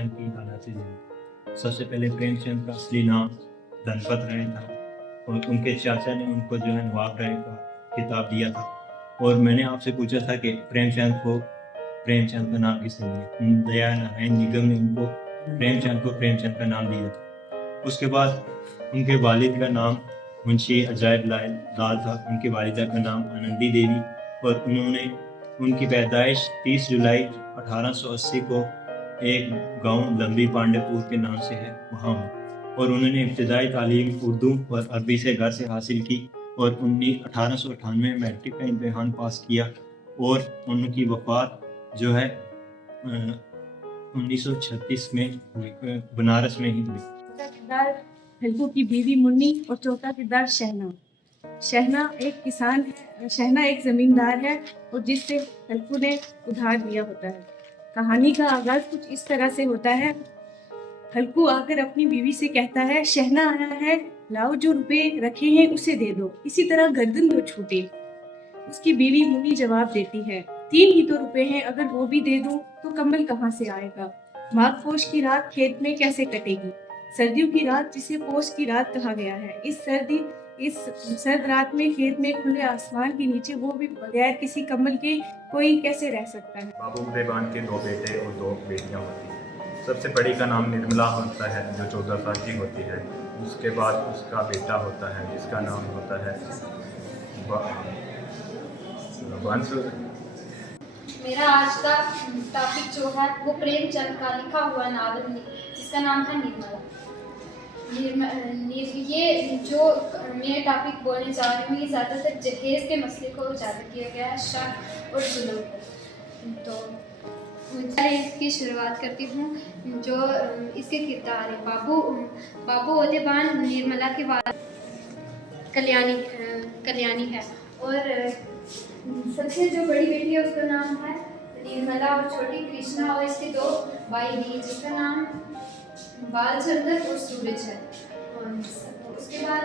प्रेमचंद की हालात ज़िंदगी। सबसे पहले प्रेमचंद का असली नाम धनपत राय था और उनके चाचा ने उनको जो है नवाब राय का खिताब दिया था। और मैंने आपसे पूछा था कि प्रेमचंद का नाम किसने दिया? दया नारायण निगम ने उनको प्रेमचंद का नाम दिया था। उसके बाद उनके वालिद का नाम मुंशी अजायब लाल था, उनकी वालिदा का नाम आनंदी देवी, और उनकी पैदाइश 30 जुलाई 1880 को एक गांव लंबी पांडेपुर के नाम से है वहाँ हुई। और उन्होंने इब्तदाई तालीम उर्दू और अरबी से घर से हासिल की और 1898 में मैट्रिक का इम्तहान पास किया और उनकी वफ़ात जो है 1936 में हुई, बनारस में ही हुई। हल्कू की बीवी मुन्नी और चौथा किरदार शहना। शहना एक जमींदार है और जिससे हल्कू ने उधार लिया होता है। कहानी का आगाज कुछ इस तरह से होता है। हल्कू आकर अपनी बीवी से कहता है, शहना आया है, लाओ जो रुपए रखे हैं उसे दे दो, इसी तरह गर्दन दो छूटे। उसकी बीवी मुन्नी जवाब देती है, 3 ही तो रुपए हैं, अगर वो भी दे दूं तो कम्बल कहाँ से आएगा? माघ पोष की रात खेत में कैसे कटेगी? सर्दियों की रात जिसे पोष की रात कहा गया है। इस सर्द रात में खेत में खुले आसमान के नीचे वो भी बगैर किसी कम्बल के कोई कैसे रह सकता है? बाबू उदयबान के 2 बेटे और 2 बेटियां होती हैं। सबसे बड़ी का नाम निर्मला होता है जो 14 साल की होती है। उसके बाद उसका बेटा होता है जिसका नाम होता है वंश। मेरा आज का टॉपिक जो है वो प्रेमचंद का लिखा हुआ नावल जिसका नाम है निर्मला। ये जो मैं टॉपिक बोलने जा रही हूँ ये ज़्यादातर जहेज़ के मसले को उजागर किया गया है, शक और जुल्म पर। तो मैं इसकी शुरुआत करती हूँ। जो इसके किरदार है, बाबू उदयबान निर्मला के बाद कल्याणी है और सबसे जो बड़ी बेटी है उसका नाम है निर्मला और छोटी कृष्णा और इसके 2 भाई भी जिसका नाम बालचंद्र और सूरज है। और उसके बाद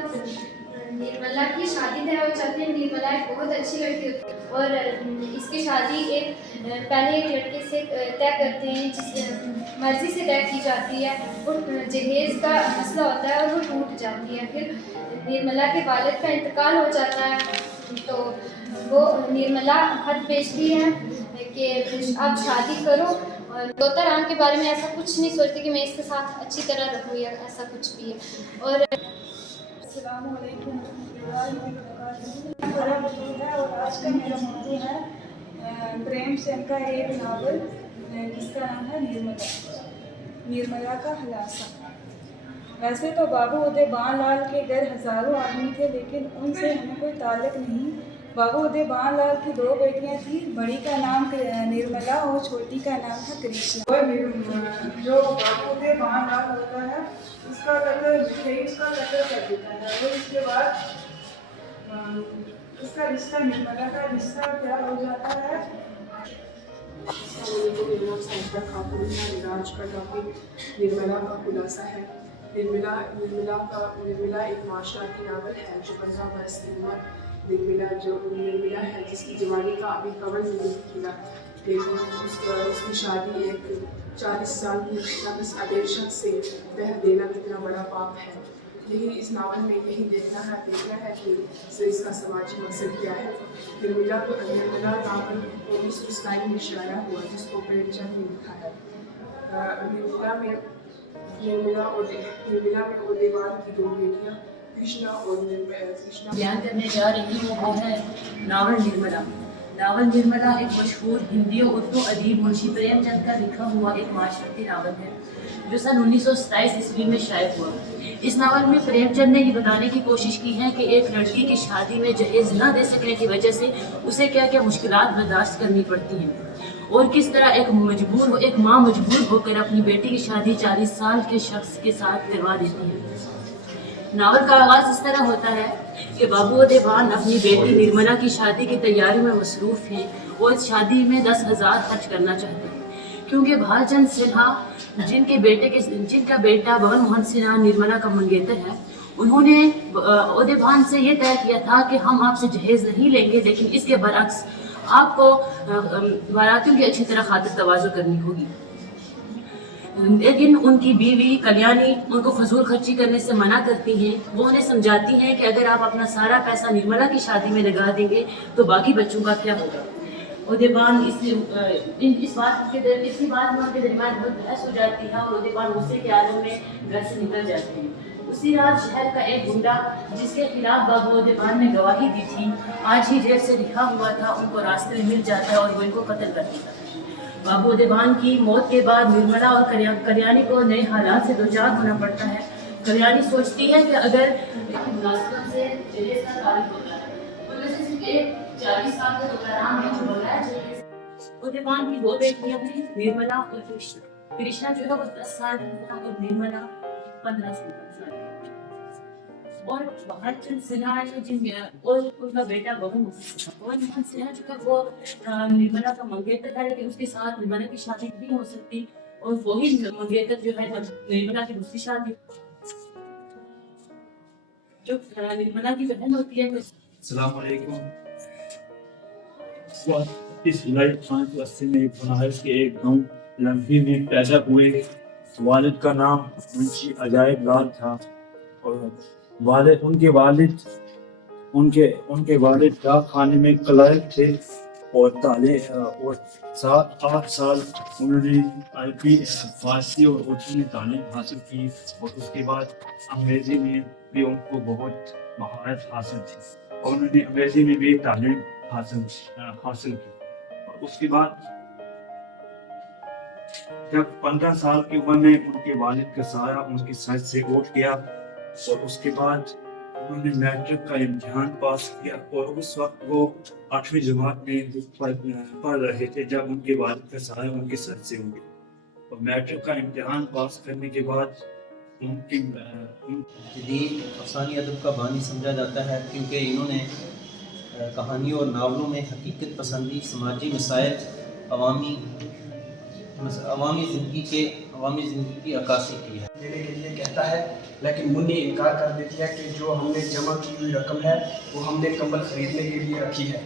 निर्मला की शादी तय हो जाती है। निर्मला एक बहुत अच्छी लड़की होती है और इसकी शादी पहले एक लड़के से तय करते हैं जिस मर्जी से तय की जाती है और जहेज का मसला होता है और वो टूट जाती है। फिर निर्मला के वालिद का इंतकाल हो जाता है तो वो निर्मला खत भेजती है कि आप शादी करो। और तोता राम के बारे में ऐसा कुछ नहीं सोचती कि मैं इसके साथ अच्छी तरह रहूँ या ऐसा कुछ भी है। और आज का मेरा मौजूद है प्रेमचंद का एक नावल जिसका नाम है निर्मला का खुलासा। वैसे तो बाबू उदयबान लाल के घर हजारों आदमी थे लेकिन उनसे हमें कोई ताल्लुक नहीं। बाबू उदयबान लाल की 2 बेटियां थी, बड़ी का नाम निर्मला और छोटी का नाम था कृष्णा। जो बाबू उदयबान लाल होता है उसका कत्ल कर देता है और उसके बाद उसका रिश्ता निर्मला का रिश्ता क्या हो जाता है। आज का टॉपिक निर्मला का खुलासा है। निर्मला एक माशराती नावल है जो 15 बरस की उम्र निर्मला है जिसकी जवानी का अभी कमल नहीं खिला, लेकिन उसकी शादी एक 40 साल की नफिस अबेर शख्स से तह देना कितना बड़ा पाप है। यही इस नावल में यही देखना है कि इसका समाजी मकसद क्या है। निर्मला नावल 1927 में शाया हुआ जिसको प्रेमचंद ने लिखा है। निर्मला में उदयबान की 2 बेटियां कृष्णा और बयान करने जा रही हूँ वो है नावल निर्मला एक मशहूर हिंदी और उर्दू अदीब मुंशी प्रेमचंद का लिखा हुआ एक माशरती नावल है जो सन 1927 ईस्वी में शाया हुआ। इस नावल में प्रेमचंद ने ये बताने की कोशिश की है कि एक लड़की की शादी में जहेज न दे सकने की वजह से उसे क्या क्या मुश्किलात बर्दाश्त करनी पड़ती हैं और किस तरह एक माँ मजबूर होकर अपनी बेटी की शादी 40 साल के शख्स के साथ करवा देती है। नावल का आगाज़ इस तरह होता है कि बाबू उदयबान अपनी बेटी निर्मला की शादी की तैयारी में मसरूफ़ हैं और इस शादी में 10,000 खर्च करना चाहते हैं क्योंकि भालचंद सिन्हा जिनका बेटा भवन मोहन सिन्हा निर्मला का मंगेतर है, उन्होंने उदयबान से ये तय किया था कि हम आपसे जहेज़ नहीं लेंगे, लेकिन इसके बरअक्स आपको बारातियों की अच्छी तरह खातिर तवाज़ो करनी होगी। लेकिन उनकी बीवी कल्याणी उनको फजूल खर्ची करने से मना करती हैं। वो उन्हें समझाती हैं कि अगर आप अपना सारा पैसा निर्मला की शादी में लगा देंगे तो बाकी बच्चों का क्या होगा। उदयबान इसी बात में उनके दरमियान बहुत बहस हो जाती है और उदयबान गुस्से के आलम में घर से निकल जाते हैं। उसी रात शहर का एक गुंडा जिसके खिलाफ बाबू उदयबान ने गवाही दी थी, आज ही जेल से लिखा हुआ था, उनको रास्ते में मिल जाता है और वो इनको कत्ल कर देता है। बाबू उदयबान की मौत के बाद निर्मला और कल्याणी को नए हालात से दो चार होना पड़ता है। कल्याणी सोचती है कि अगर मुलाजिमत से जहेज का तारीफ होता है, उनमें से सिर्फ एक 40 साल का दौरान में जो बोला है उदयबान की दो बेटियां हैं, निर्मला और कृष्णा। कृष्णा जो है वो 10 साल की है और निर्मला 15 साल की। और बाहर चंद सिन्हा है और उनका बेटा बहू और सिन्हा जो है वो निर्मला का मंगेतर है, लेकिन उसके साथ निर्मला की शादी भी हो सकती और वही मंगेतर जो है निर्मला की दूसरी शादी जो निर्मला की बहन होती है। अस्सलाम वालेकुम। इस जुलाई 1980 में बनारस के एक गांव लम्बी में पैदा हुए। वालिद का नाम मुंशी अजायब लाल था और उनके वालिद डाक खाने में क्लर्क थे और 7-8 साल उन्होंने अरबी, फारसी और उर्दू में तालीम हासिल की और उसके बाद अंग्रेजी में भी उनको बहुत महारत हासिल थी और उन्होंने अंग्रेजी में भी तालीम हासिल की। और उसके बाद जब 15 साल की उम्र में उनके वालिद का साया उनके सर से उठ गया और उसके बाद उन्होंने मैट्रिक का इम्तिहान पास किया और उस वक्त वो 8वीं जमात में पढ़ रहे थे जब उनके वालिद का साया उनके सर से उठ गया। और मैट्रिक का इम्तिहान पास करने के बाद उनकी जदीद अफसानी अदब का बानी समझा जाता है क्योंकि इन्होंने कहानियों और नावलों में हकीकत पसंदी, समाजी मसाइल, अवामी ज़िंदगी की अक्कासी की है। देने के लिए कहता है, लेकिन मुन्नी इनकार कर देती है कि जो हमने जमा की हुई रकम है वो हमने कंबल ख़रीदने के लिए रखी है।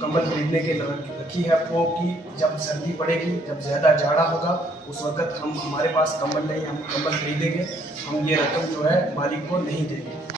कंबल खरीदने के रखी है वो कि जब सर्दी पड़ेगी, जब ज़्यादा जाड़ा होगा, उस वक़्त हमारे पास कंबल नहीं, हम कंबल खरीदेंगे, हम ये रकम जो है मालिक को नहीं देंगे।